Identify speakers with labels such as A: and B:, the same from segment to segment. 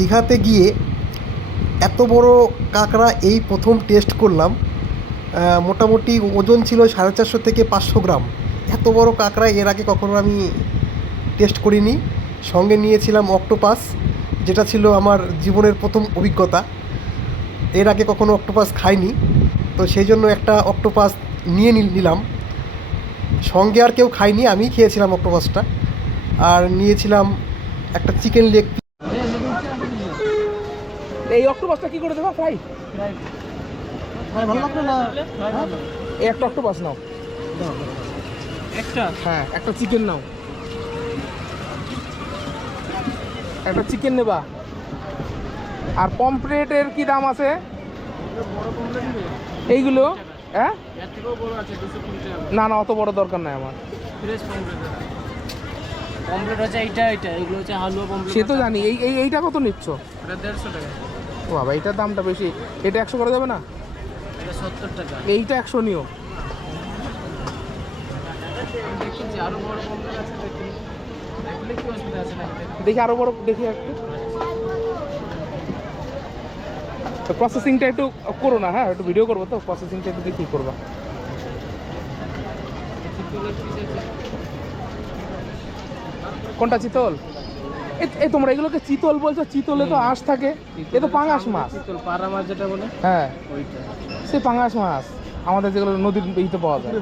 A: দীঘাতে গিয়ে এত বড় কাঁকড়া এই প্রথম টেস্ট করলাম। মোটামুটি ওজন ছিল সাড়ে চারশো থেকে পাঁচশো গ্রাম। এত বড় কাঁকড়া এর আগে কখনো আমি টেস্ট করিনি। সঙ্গে নিয়েছিলাম অক্টোপাস যেটা ছিল আমার জীবনের প্রথম অভিজ্ঞতা। এর আগে কখনো অক্টোপাস খাইনি। তো সেই জন্য একটা অক্টোপাস নিয়ে নিল- নিলাম। সঙ্গে আর কেউ খাইনি আমি খেয়েছিলাম অক্টোপাসটা আর নিয়েছিলাম একটা চিকেন লেগ
B: অক্টোপাসটা কি করে দেবা? ফ্রাই
A: ভালো লাগল না?
B: একটা অক্টোপাস নাও।
C: একটা?
B: হ্যাঁ একটা চিকেন নাও। একটা চিকেন নেবা। আর পমফ্রেটের কি দাম আছে? এইগুলো? হ্যাঁ?
C: এর থেকেও বড় আছে দুশো কুড়ি টাকা
B: না না অত বড় দরকার নাই আমার সে তো জানি। এই এই এইটা কত নিচ্ছ?
C: দেড়শো টাকা।
B: ও বাবা এইটার দামটা বেশি। এটা একশো করা যাবে না?
C: সত্তর টাকা।
B: এইটা একশো নিও।
C: দেখি
B: আরও বড় দেখি একটু। প্রসেসিংটা একটু করো না হ্যাঁ একটু ভিডিও করব তো? প্রসেসিংটা একটু দেখি করবা। কোনটা চিতল? এ- এ তোমরা এগুলোকে চিতল বলছো চিতলে তো আঁশ থাকে। এ তো পাঙাশ মাছ।
C: চিতল পাড়া মাছ যেটা বলে
B: হ্যাঁ।
C: ওইটা।
B: সে পাঙাশ মাছ। আমাদের যেগুলো নদীর ইতে পাওয়া যায়।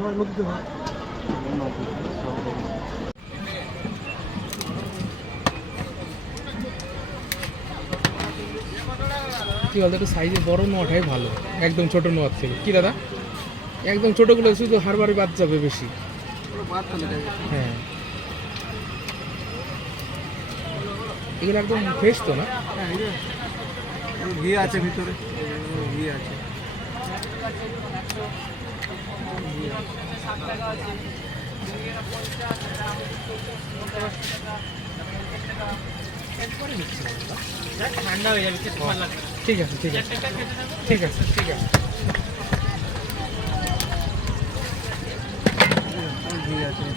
B: কি বলতো একটু সাইজে বড় নোয়াটাই ভালো একদম ছোট নোয়ার থেকে। কি দাদা? একদম ছোটগুলো শুধু হারবারে বাদ যাবে বেশি। হ্যাঁ। এগুলো একদম ফ্রেশ তো না?
A: ঘি আছে ভিতরে। ঘি আছে।
C: ঠান্ডা হয়ে যাবে
B: ঠিক আছে। ঠিক আছে ঠিক আছে। ঠিক আছে।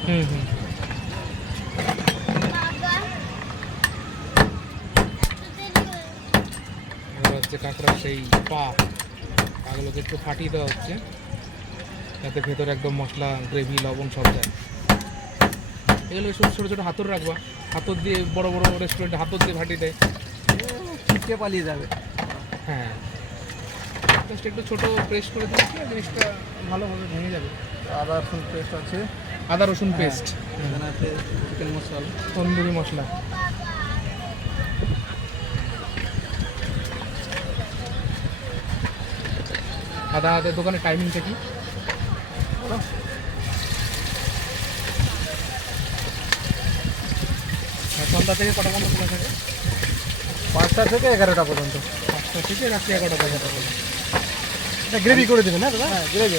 B: হুম হুম। হচ্ছে কাঁকড়া সেই পা পাগুলোকে একটু ফাটিয়ে দেওয়া হচ্ছে। যাতে ভেতরে একদম মশলা গ্রেভি লবণ সব যায়। এগুলো ছোটো ছোটো ছোটো হাতর রাখবা। হাতর দিয়ে বড় বড় রেস্টুরেন্টে হাতর দিয়ে ফাটিয়ে দেয়।
A: ছিটকে পালিয়ে যাবে।
B: হ্যাঁ। জাস্ট একটু ছোটো প্রেস করে দিচ্ছি আর জিনিসটা ভালোভাবে ভেঙে যাবে।
A: আদা রসুন পেস্ট আছে।
B: আদা রসুন পেস্ট
A: এখানে আছে চিকেন মশলা।
B: তন্দুরি মশলা। আদা আদার দোকানের টাইমিংটা কি? হ্যাঁ, সন্ধ্যা থেকে কটা পর্যন্ত খোলা থাকে?
A: পাঁচটা থেকে এগারোটা পর্যন্ত।
B: পাঁচটা থেকে রাত্রি এগারোটা পর্যন্ত
A: এটা গ্রেভি করে দেবেন না দাদা? হ্যাঁ গ্রেভি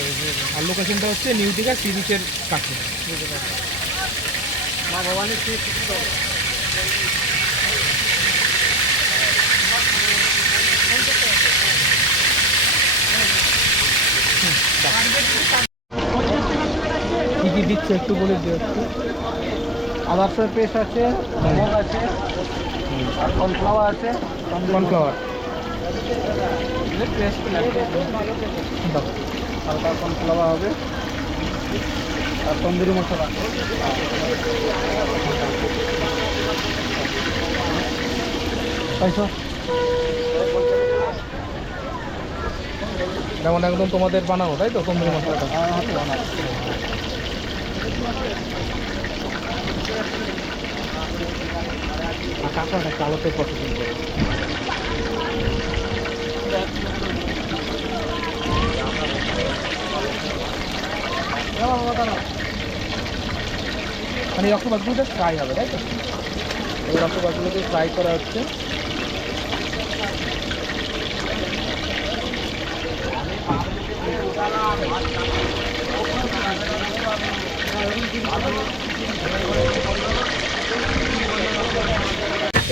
B: আর লোকেশনটা হচ্ছে নিউ দীঘা সি বিচের কাছে।
A: মা ভবানী
B: কী কী দিচ্ছে একটু বলে দিও একটু।
A: আদা পেস্ট আছে লবঙ্গ আছে আর কর্নফ্লাওয়ার আছে।
B: কর্নফ্লাওয়ার
A: হালকা কর্নফ্লাওয়ার হবে। আর তন্দুরি মশলা। পাইছো
B: যেমন একদম তোমাদের বানানো তাই তো? তন্দুরি মশলাটা
A: বানাবো
B: কালোতে করে। মানে এই অক্টোপাসগুলোতে ফ্রাই হবে, তাই তো? এই অক্টোপাসগুলোকে ফ্রাই করা হচ্ছে।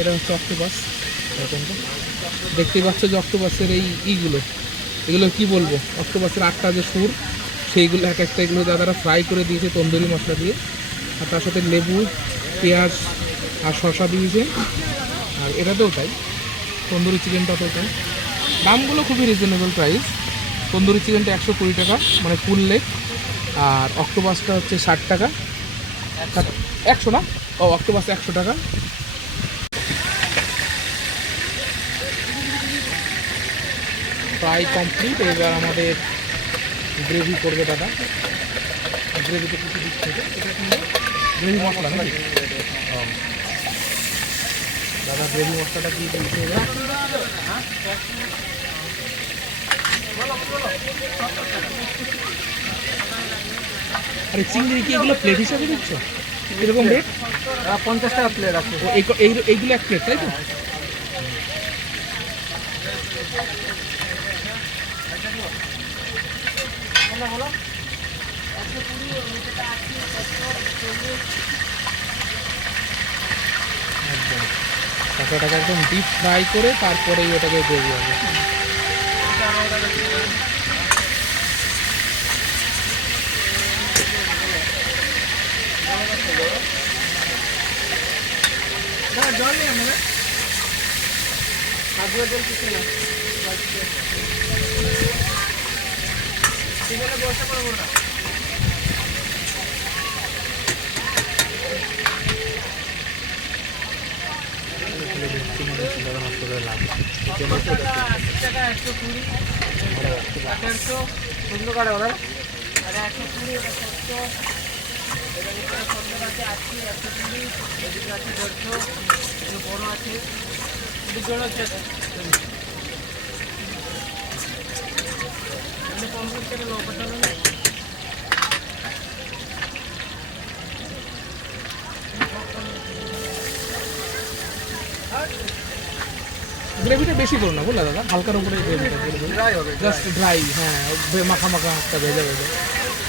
B: এটা হচ্ছে অক্টোপাস এরকম তো। দেখতেই পাচ্ছ যে অক্টোপাসের এই ইগুলো। এগুলো কি বলব? অক্টোপাসের আটটা যে সুর, সেইগুলো এক একটা এগুলো দাদারা ফ্রাই করে দিয়েছে তন্দুরি মশলা দিয়ে। আর তার সাথে লেবু, পেঁয়াজ আর শসা দিয়েছে। আর এটাতেও তাই। তন্দুরি চিকেনটা তোকে দামগুলো খুবই রিজনেবল প্রাইস তন্দুরি চিকেনটা একশো কুড়ি টাকা মানে ফুল লেগ আর অক্টোপাসটা হচ্ছে ষাট টাকা। একশো না? ও অক্টোপাস একশো টাকা। প্রায় কমপ্লিট এবার আমাদের গ্রেভি করবে দাদা। গ্রেভিতে কিছু দিচ্ছে গ্রেভি মশলা নাকি? দাদা গ্রেভি মশলাটা দিয়ে দিচ্ছে এবার। আরে চিংড়ি কি এগুলো প্লেট হিসাবে দিচ্ছ এরকম রেট
C: পঞ্চাশ টাকা প্লেট আছে
B: এইগুলো এক প্লেট তাই তো একদম একদম ডিপ ফ্রাই করে তারপরেই ওটাকে হবে
C: জল নেই আমাদের কাজুয়া জল কিছু না বসে করব না একশো কুড়ি একশো সুন্দর কাটা ওরা একশো কুড়ি সত্তর এটা ভিতরে সত্তর আছে আশি একশো কুড়ি এদিকে আছে দেড়শো একটু আছে একটু আছে পঞ্চাশ লোকটা
B: গ্রেভিটা বেশি করো না বুঝলা দাদা হালকার উপরে গ্রেভিটা জাস্ট ড্রাই হ্যাঁ মাখা মাখা একটা ভেজা ভেজা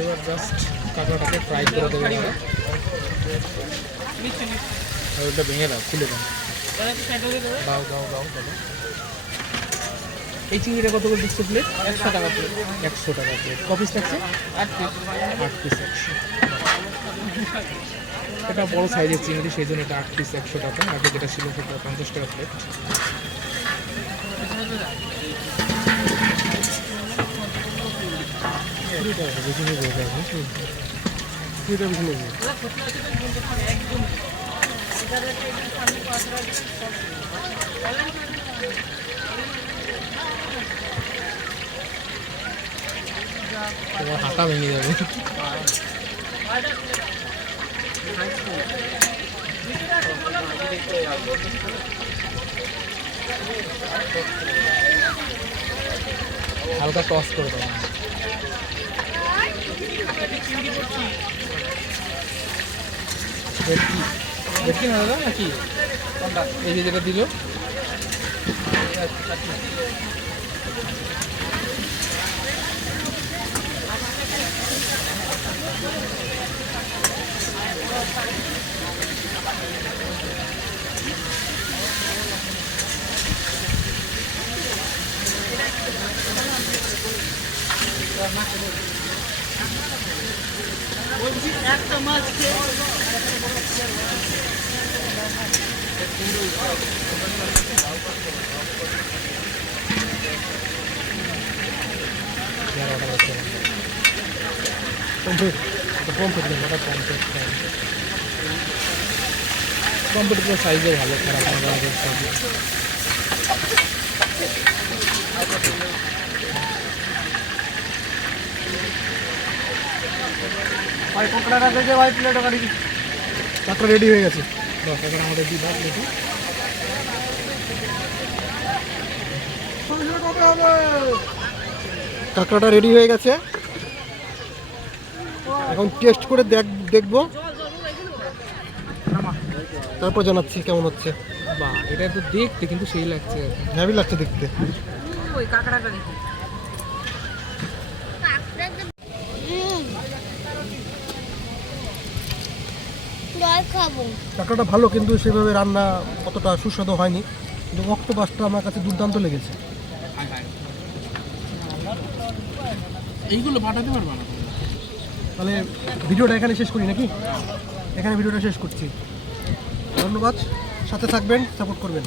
B: এবার জাস্ট কাঁকড়াটাকে ফ্রাই করে দেবে ওটা ভেঙে দাও খুলে দাও। দাও দাও দাও দাও। এই চিংড়িটা কত করে দিচ্ছে প্লেট একশো টাকা প্লেট একশো টাকা প্লেট কপিস থাকছে? আট পিস আট পিস একশো এটা বড় সাইজের চিংড়ি সেই জন্য এটা আট পিস একশো টাকা। আগে যেটা ছিল সেটা পঞ্চাশ টাকা প্লেট কুড়ি টাকা বেশি নেবে এটা কুড়ি টাকা বেশি নেবে তোমার হাতা ভেঙে যাবে হালকা টস করে দেবো ভেটকি না দাদা নাকি? এই যে যেটা দিল। পম্পেট পম্পেট ওটা পম্পেট পম্পেটগুলো সাইজও ভালো খারাপ
C: ভাই কোকড়াটা ভাই প্লেট গাড়ি
A: কাঁকড়া রেডি হয়ে গেছে।
B: দশ টাকা আমাদের দিই প্লেটে
A: কাঁকড়াটা রেডি হয়ে গেছে। এখন টেস্ট করে দেখ দেখব। তারপর জানাচ্ছি কেমন হচ্ছে।
B: বা এটা তো দেখতে কিন্তু সেই লাগছে।
A: হ্যাভি লাগছে দেখতে।
C: ওই কাঁকড়াটা দেখি।
A: কাঁকড়াটা ভালো কিন্তু সেভাবে রান্না অতটা সুস্বাদু হয়নি। কিন্তু অক্টোপাসটা আমার কাছে দুর্দান্ত লেগেছে
B: হায় হায় এইগুলো পাঠাতে পারব না
A: তাহলে ভিডিওটা এখানে শেষ করি নাকি? এখানে ভিডিওটা শেষ করছি। ধন্যবাদ। সাথে থাকবেন, সাপোর্ট করবেন।